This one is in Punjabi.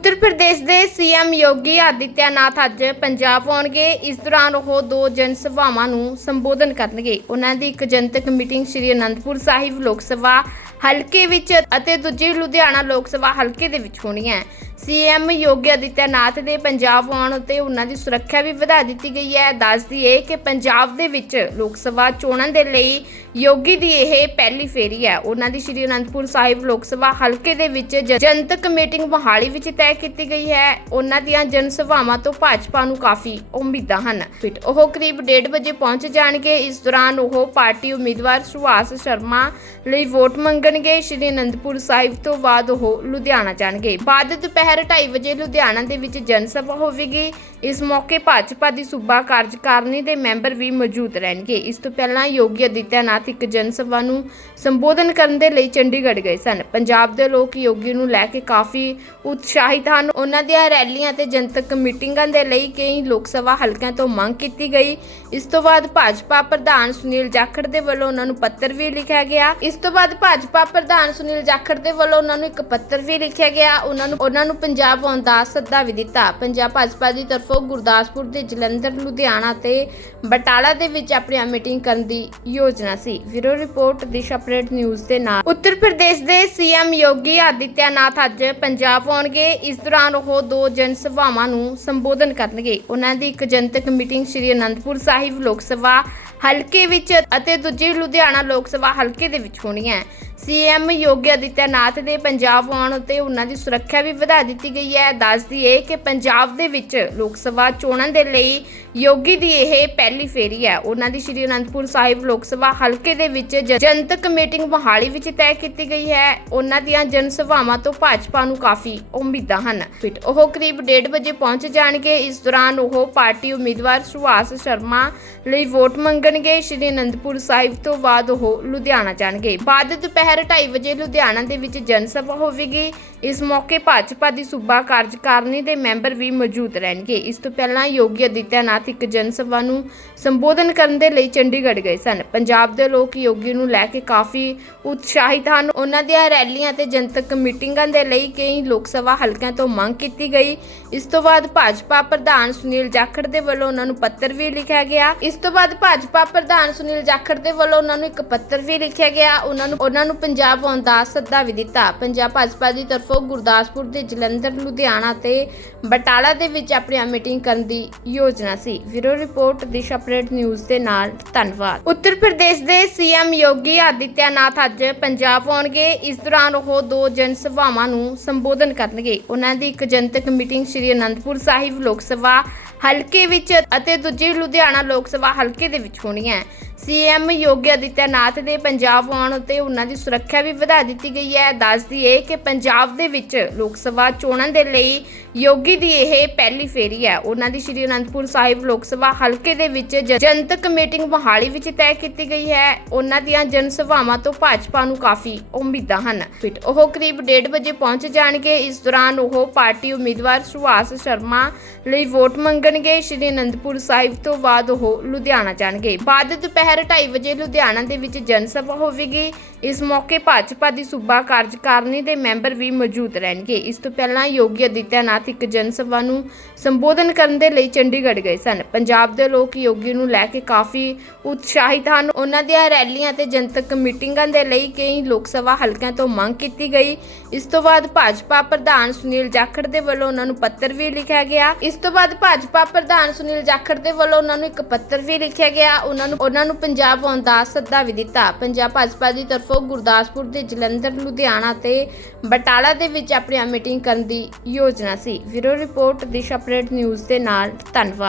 ਉੱਤਰ ਪ੍ਰਦੇਸ਼ ਦੇ ਸੀਐਮ ਯੋਗੀ ਆਦਿੱਤਿਆਨਾਥ ਅੱਜ ਪੰਜਾਬ ਆਉਣਗੇ। ਇਸ ਦੌਰਾਨ ਉਹ ਦੋ ਜਨ ਸਭਾਵਾਂ ਨੂੰ ਸੰਬੋਧਨ ਕਰਨਗੇ। ਉਹਨਾਂ ਦੀ ਇੱਕ ਜਨਤਕ ਮੀਟਿੰਗ ਸ਼੍ਰੀ ਅਨੰਦਪੁਰ ਸਾਹਿਬ ਲੋਕ ਸਭਾ ਹਲਕੇ ਵਿੱਚ ਅਤੇ ਦੂਜੀ ਲੁਧਿਆਣਾ ਲੋਕ ਸਭਾ ਹਲਕੇ ਦੇ ਵਿੱਚ ਹੋਣੀ ਹੈ। ਸੀਐਮ ਯੋਗੀ ਆਦਿੱਤਿਆਨਾਥ ਦੇ ਪੰਜਾਬ ਆਉਣ ਉਤੇ ਉਹਨਾਂ ਦੀ ਸੁਰੱਖਿਆ ਵੀ ਵਧਾ ਦਿੱਤੀ ਗਈ ਹੈ। ਦੱਸ ਦਈਏ ਕਿ ਪੰਜਾਬ ਦੇ ਵਿੱਚ ਲੋਕ ਸਭਾ ਚੋਣਾਂ ਦੇ ਲਈ ਯੋਗੀ ਦੀ ਇਹ ਪਹਿਲੀ ਫੇਰੀ ਹੈ। ਉਹਨਾਂ ਦੀ ਸ਼੍ਰੀ ਅਨੰਦਪੁਰ ਸਾਹਿਬ ਲੋਕ ਸਭਾ ਹਲਕੇ ਦੇ ਵਿੱਚ ਜਨਤਕ ਮੀਟਿੰਗ ਮੋਹਾਲੀ ਵਿੱਚ ਤੈਅ ਕੀਤੀ ਗਈ ਹੈ। ਉਹਨਾਂ ਦੀਆਂ ਜਨ ਸਭਾਵਾਂ ਤੋਂ ਭਾਜਪਾ ਨੂੰ ਕਾਫੀ ਉਮੀਦਾਂ ਹਨ। ਉਹ ਕਰੀਬ 1:30 ਵਜੇ ਪਹੁੰਚ ਜਾਣਗੇ। ਇਸ ਦੌਰਾਨ ਉਹ ਪਾਰਟੀ ਉਮੀਦਵਾਰ ਸੁਭਾਸ਼ ਸ਼ਰਮਾ ਲਈ ਵੋਟ ਮੰਗਣਗੇ। ਸ਼੍ਰੀ ਅਨੰਦਪੁਰ ਸਾਹਿਬ ਤੋਂ ਬਾਅਦ ਉਹ ਲੁਧਿਆਣਾ ਜਾਣਗੇ। ਬਾਅਦ ਦੁਪਹਿਰ 2:30 ਵਜੇ ਲੁਧਿਆਣਾ ਦੇ ਵਿੱਚ ਜਨ ਸਭਾ ਹੋਵੇਗੀ। ਇਸ ਮੌਕੇ ਭਾਜਪਾ ਦੀ ਸੂਬਾ ਕਾਰਜਕਾਰਨੀ ਦੇ ਮੈਂਬਰ ਵੀ ਮੌਜੂਦ ਰਹਿਣਗੇ। ਇਸ ਤੋਂ ਪਹਿਲਾਂ ਯੋਗੀ ਆਦਿੱਤਿਆਨਾਥ ਇੱਕ ਜਨ ਸਭਾ ਨੂੰ ਸੰਬੋਧਨ ਕਰਨ ਦੇ ਲਈ ਚੰਡੀਗੜ੍ਹ ਗਏ ਸਨ। ਪੰਜਾਬ ਦੇ ਲੋਕ ਯੋਗੀ ਨੂੰ ਲੈ ਕੇ ਕਾਫੀ ਉਤਸ਼ਾਹਿਤ ਹਨ। ਉਹਨਾਂ ਦੀਆਂ ਰੈਲੀਆਂ ਤੇ ਜਨਤਕ ਮੀਟਿੰਗਾਂ ਦੇ ਲਈ ਕਈ ਲੋਕ ਸਭਾ ਹਲਕਿਆਂ ਤੋਂ ਮੰਗ ਕੀਤੀ ਗਈ। ਇਸ ਤੋਂ ਬਾਅਦ ਭਾਜਪਾ ਪ੍ਰਧਾਨ ਸੁਨੀਲ ਜਾਖੜ ਦੇ ਵੱਲੋਂ ਉਹਨਾਂ ਨੂੰ ਪੱਤਰ ਵੀ ਲਿਖਿਆ ਗਿਆ। ਇਸ ਤੋਂ ਬਾਅਦ ਭਾਜਪਾ ਪ੍ਰਧਾਨ ਸੁਨੀਲ ਜਾਖੜ ਦੇ ਵੱਲੋਂ ਉਹਨਾਂ ਨੂੰ ਇੱਕ ਪੱਤਰ ਵੀ ਲਿਖਿਆ ਗਿਆ। ਉਹਨਾਂ ਨੂੰ ਉਹਨਾਂ ਨੂੰ ਪੰਜਾਬ ਆਉਣ ਦਾ ਸੱਦਾ ਵੀ ਦਿੱਤਾ। ਪੰਜਾਬ ਭਾਜਪਾ ਦੀ ਤਰਫੋਂ ਗੁਰਦਾਸਪੁਰ ਦੇ ਜਲੰਧਰ, ਲੁਧਿਆਣਾ ਤੇ ਬਟਾਲਾ ਦੇ ਵਿੱਚ ਆਪਣੀ ਮੀਟਿੰਗ ਕਰਨ ਦੀ ਯੋਜਨਾ ਸੀ। Bureau report, Disha update news ਦੇ ਨਾਲ। ਉੱਤਰ ਪ੍ਰਦੇਸ਼ ਦੇ ਸੀਐਮ ਯੋਗੀ ਆਦਿੱਤਿਆਨਾਥ ਅੱਜ ਪੰਜਾਬ ਆਉਣਗੇ। ਇਸ ਦੌਰਾਨ ਉਹ ਦੋ ਜਨ ਸਭਾਵਾਂ ਨੂੰ ਸੰਬੋਧਨ ਕਰਨਗੇ। ਉਹਨਾਂ ਦੀ ਇੱਕ ਜਨਤਕ ਮੀਟਿੰਗ ਸ਼੍ਰੀ ਅਨੰਦਪੁਰ ਸਾਹਿਬ ਲੋਕ ਸਭਾ ਹਲਕੇ ਵਿੱਚ ਅਤੇ ਦੂਜੀ ਲੁਧਿਆਣਾ ਲੋਕ ਸਭਾ ਹਲਕੇ ਦੇ ਵਿੱਚ ਹੋਣੀ ਹੈ। ਸੀਐਮ ਯੋਗੀ ਆਦਿੱਤਿਆਨਾਥ ਦੇ ਪੰਜਾਬ ਆਉਣ ਉਤੇ ਉਹਨਾਂ ਦੀ ਸੁਰੱਖਿਆ ਵੀ ਵਧਾ ਦਿੱਤੀ ਗਈ ਹੈ। ਦੱਸ ਦਈਏ ਕਿ ਪੰਜਾਬ ਦੇ ਵਿੱਚ ਲੋਕ ਸਭਾ ਚੋਣਾਂ ਦੇ ਲਈ ਯੋਗੀ ਦੀ ਇਹ ਪਹਿਲੀ ਫੇਰੀ ਹੈ। ਉਹਨਾਂ ਦੀ ਸ਼੍ਰੀ ਅਨੰਦਪੁਰ ਸਾਹਿਬ ਲੋਕ ਸਭਾ ਹਲਕੇ ਦੇ ਵਿੱਚ ਜਨਤਕ ਮੀਟਿੰਗ ਮੋਹਾਲੀ ਵਿੱਚ ਤੈਅ ਕੀਤੀ ਗਈ ਹੈ। ਉਹਨਾਂ ਦੀਆਂ ਜਨ ਸਭਾਵਾਂ ਤੋਂ ਭਾਜਪਾ ਨੂੰ ਕਾਫੀ ਉਮੀਦਾਂ ਹਨ। ਫਿਰ ਉਹ ਕਰੀਬ 1:30 ਵਜੇ ਪਹੁੰਚ ਜਾਣਗੇ। ਇਸ ਦੌਰਾਨ ਉਹ ਪਾਰਟੀ ਉਮੀਦਵਾਰ ਸੁਭਾਸ਼ ਸ਼ਰਮਾ ਲਈ ਵੋਟ ਮੰਗਣਗੇ। ਸ਼੍ਰੀ ਅਨੰਦਪੁਰ ਸਾਹਿਬ ਤੋਂ ਬਾਅਦ ਉਹ ਲੁਧਿਆਣਾ ਜਾਣਗੇ। ਬਾਅਦ ਦੁਪਹਿਰ 2:30 ਵਜੇ ਲੁਧਿਆਣਾ ਦੇ ਵਿੱਚ ਜਨ ਸਭਾ ਹੋਵੇਗੀ। ਇਸ ਮੌਕੇ ਭਾਜਪਾ ਦੀ ਸੂਬਾ ਕਾਰਜਕਾਰਨੀ ਦੇ ਮੈਂਬਰ ਵੀ ਮੌਜੂਦ ਰਹਿਣਗੇ। ਇਸ ਤੋਂ ਪਹਿਲਾਂ ਯੋਗੀ ਆਦਿੱਤਿਆਨਾਥ ਇੱਕ ਜਨ ਸਭਾ ਨੂੰ ਸੰਬੋਧਨ ਕਰਨ ਦੇ ਲਈ ਚੰਡੀਗੜ੍ਹ ਗਏ ਸਨ। ਪੰਜਾਬ ਦੇ ਲੋਕ ਯੋਗੀ ਨੂੰ ਲੈ ਕੇ ਕਾਫੀ ਉਤਸ਼ਾਹਿਤ ਹਨ। ਉਹਨਾਂ ਦੀਆਂ ਰੈਲੀਆਂ ਤੇ ਜਨਤਕ ਮੀਟਿੰਗਾਂ ਦੇ ਲਈ ਕਈ ਲੋਕ ਸਭਾ ਹਲਕਿਆਂ ਤੋਂ ਮੰਗ ਕੀਤੀ ਗਈ। ਇਸ ਤੋਂ ਬਾਅਦ ਭਾਜਪਾ ਪ੍ਰਧਾਨ ਸੁਨੀਲ ਜਾਖੜ ਦੇ ਵੱਲੋਂ ਉਹਨਾਂ ਨੂੰ ਪੱਤਰ ਵੀ ਲਿਖਿਆ ਗਿਆ। ਇਸ ਤੋਂ ਬਾਅਦ ਭਾਜਪਾ ਪ੍ਰਧਾਨ ਸੁਨੀਲ ਜਾਖੜ ਦੇ ਵੱਲੋਂ ਉਹਨਾਂ ਨੂੰ ਇੱਕ ਪੱਤਰ ਵੀ ਲਿਖਿਆ ਗਿਆ। ਉਹਨਾਂ ਨੂੰ ਉਹਨਾਂ ਨੂੰ ਪੰਜਾਬ ਆਉਣ ਦਾ ਸੱਦਾ ਵੀ ਦਿੱਤਾ। ਪੰਜਾਬ ਭਾਜਪਾ ਦੀ ਤਰਫੋਂ ਗੁਰਦਾਸਪੁਰ ਦੇ ਜਲੰਧਰ, ਲੁਧਿਆਣਾ ਤੇ ਬਟਾਲਾ ਦੇ ਵਿੱਚ ਆਪਣੀ ਮੀਟਿੰਗ ਕਰਨ ਦੀ ਯੋਜਨਾ ਸੀ। Bureau report, Disha update news ਦੇ ਨਾਲ ਧੰਨਵਾਦ। ਉੱਤਰ ਪ੍ਰਦੇਸ਼ ਦੇ ਸੀਐਮ ਯੋਗੀ ਆਦਿੱਤਿਆਨਾਥ ਅੱਜ ਪੰਜਾਬ ਆਉਣਗੇ। ਇਸ ਦੌਰਾਨ ਉਹ ਦੋ ਜਨ ਸਭਾਵਾਂ ਨੂੰ ਸੰਬੋਧਨ ਕਰਨਗੇ। ਉਹਨਾਂ ਦੀ ਇੱਕ ਜਨਤਕ ਮੀਟਿੰਗ ਸ਼੍ਰੀ ਅਨੰਦਪੁਰ ਸਾਹਿਬ ਲੋਕ ਸਭਾ ਹਲਕੇ ਵਿੱਚ ਅਤੇ ਦੂਜੀ ਲੁਧਿਆਣਾ ਲੋਕ ਸਭਾ ਹਲਕੇ ਦੇ ਵਿੱਚ ਹੋਣੀ ਹੈ। ਸੀਐਮ ਯੋਗੀ ਆਦਿੱਤਿਆਨਾਥ ਦੇ ਪੰਜਾਬ ਆਉਣ ਉਤੇ ਉਹਨਾਂ ਦੀ ਸੁਰੱਖਿਆ ਵੀ ਵਧਾ ਦਿੱਤੀ ਗਈ ਹੈ। ਦੱਸ ਦਈਏ ਕਿ ਪੰਜਾਬ ਦੇ ਵਿੱਚ ਲੋਕ ਸਭਾ ਚੋਣਾਂ ਦੇ ਲਈ ਯੋਗੀ ਦੀ ਇਹ ਪਹਿਲੀ ਫੇਰੀ ਹੈ। ਉਹਨਾਂ ਦੀ ਸ਼੍ਰੀ ਅਨੰਦਪੁਰ ਸਾਹਿਬ ਲੋਕ ਸਭਾ ਹਲਕੇ ਦੇ ਵਿੱਚ ਜਨਤਕ ਮੀਟਿੰਗ ਮੋਹਾਲੀ ਵਿੱਚ ਤੈਅ ਕੀਤੀ ਗਈ ਹੈ। ਉਹਨਾਂ ਦੀਆਂ ਜਨ ਸਭਾਵਾਂ ਤੋਂ ਭਾਜਪਾ ਨੂੰ ਕਾਫੀ ਉਮੀਦਾਂ ਹਨ। ਉਹ ਕਰੀਬ 1:30 ਵਜੇ ਪਹੁੰਚ ਜਾਣਗੇ। ਇਸ ਦੌਰਾਨ ਉਹ ਪਾਰਟੀ ਉਮੀਦਵਾਰ ਸੁਭਾਸ਼ ਸ਼ਰਮਾ ਲਈ ਵੋਟ ਮੰਗਣ ਮੰਗਣਗੇ ਸ਼੍ਰੀ ਅਨੰਦਪੁਰ ਸਾਹਿਬ ਤੋਂ ਬਾਅਦ ਉਹ ਲੁਧਿਆਣਾ ਜਾਣਗੇ। ਬਾਅਦ ਦੁਪਹਿਰ 2:30 ਵਜੇ ਲੁਧਿਆਣਾ ਦੇ ਵਿੱਚ ਜਨ ਸਭਾ ਹੋਵੇਗੀ। ਇਸ ਮੌਕੇ ਭਾਜਪਾ ਦੀ ਸੂਬਾ ਕਾਰਜਕਾਰਨੀ ਦੇ ਮੈਂਬਰ ਵੀ ਮੌਜੂਦ ਰਹਿਣਗੇ। ਇਸ ਤੋਂ ਪਹਿਲਾਂ ਯੋਗੀ ਆਦਿੱਤਿਆਨਾਥ ਇੱਕ ਜਨ ਸਭਾ ਨੂੰ ਸੰਬੋਧਨ ਕਰਨ ਦੇ ਲਈ ਚੰਡੀਗੜ੍ਹ ਗਏ ਸਨ। ਪੰਜਾਬ ਦੇ ਲੋਕ ਯੋਗੀ ਨੂੰ ਲੈ ਕੇ ਕਾਫੀ ਉਤਸ਼ਾਹਿਤ ਹਨ। ਉਹਨਾਂ ਦੀਆਂ ਰੈਲੀਆਂ ਤੇ ਜਨਤਕ ਮੀਟਿੰਗਾਂ ਦੇ ਲਈ ਕਈ ਲੋਕ ਸਭਾ ਹਲਕਿਆਂ ਤੋਂ ਮੰਗ ਕੀਤੀ ਗਈ। ਇਸ ਤੋਂ ਬਾਅਦ ਭਾਜਪਾ ਪ੍ਰਧਾਨ ਸੁਨੀਲ ਜਾਖੜ ਦੇ ਵੱਲੋਂ ਉਹਨਾਂ ਨੂੰ ਪੱਤਰ ਵੀ ਲਿਖਿਆ ਗਿਆ। ਇਸ ਤੋਂ ਬਾਅਦ ਭਾਜਪਾ ਪ੍ਰਧਾਨ ਸੁਨੀਲ ਜਾਖੜ ਦੇ ਵੱਲੋਂ ਉਹਨਾਂ ਨੂੰ ਇੱਕ ਪੱਤਰ ਵੀ ਲਿਖਿਆ ਗਿਆ। ਉਹਨਾਂ ਨੂੰ ਉਹਨਾਂ ਨੂੰ ਪੰਜਾਬ ਆਉਣ ਦਾ ਸੱਦਾ ਵੀ ਦਿੱਤਾ। ਪੰਜਾਬ ਭਾਜਪਾ ਦੀ ਤਰਫੋਂ ਗੁਰਦਾਸਪੁਰ ਦੇ ਜਲੰਧਰ, ਲੁਧਿਆਣਾ ਤੇ ਬਟਾਲਾ ਦੇ ਵਿੱਚ ਆਪਣੀਆਂ ਮੀਟਿੰਗ ਕਰਨ ਦੀ ਯੋਜਨਾ ਸੀ। Bureau report, Disha update news ਦੇ ਨਾਲ ਧੰਨਵਾਦ।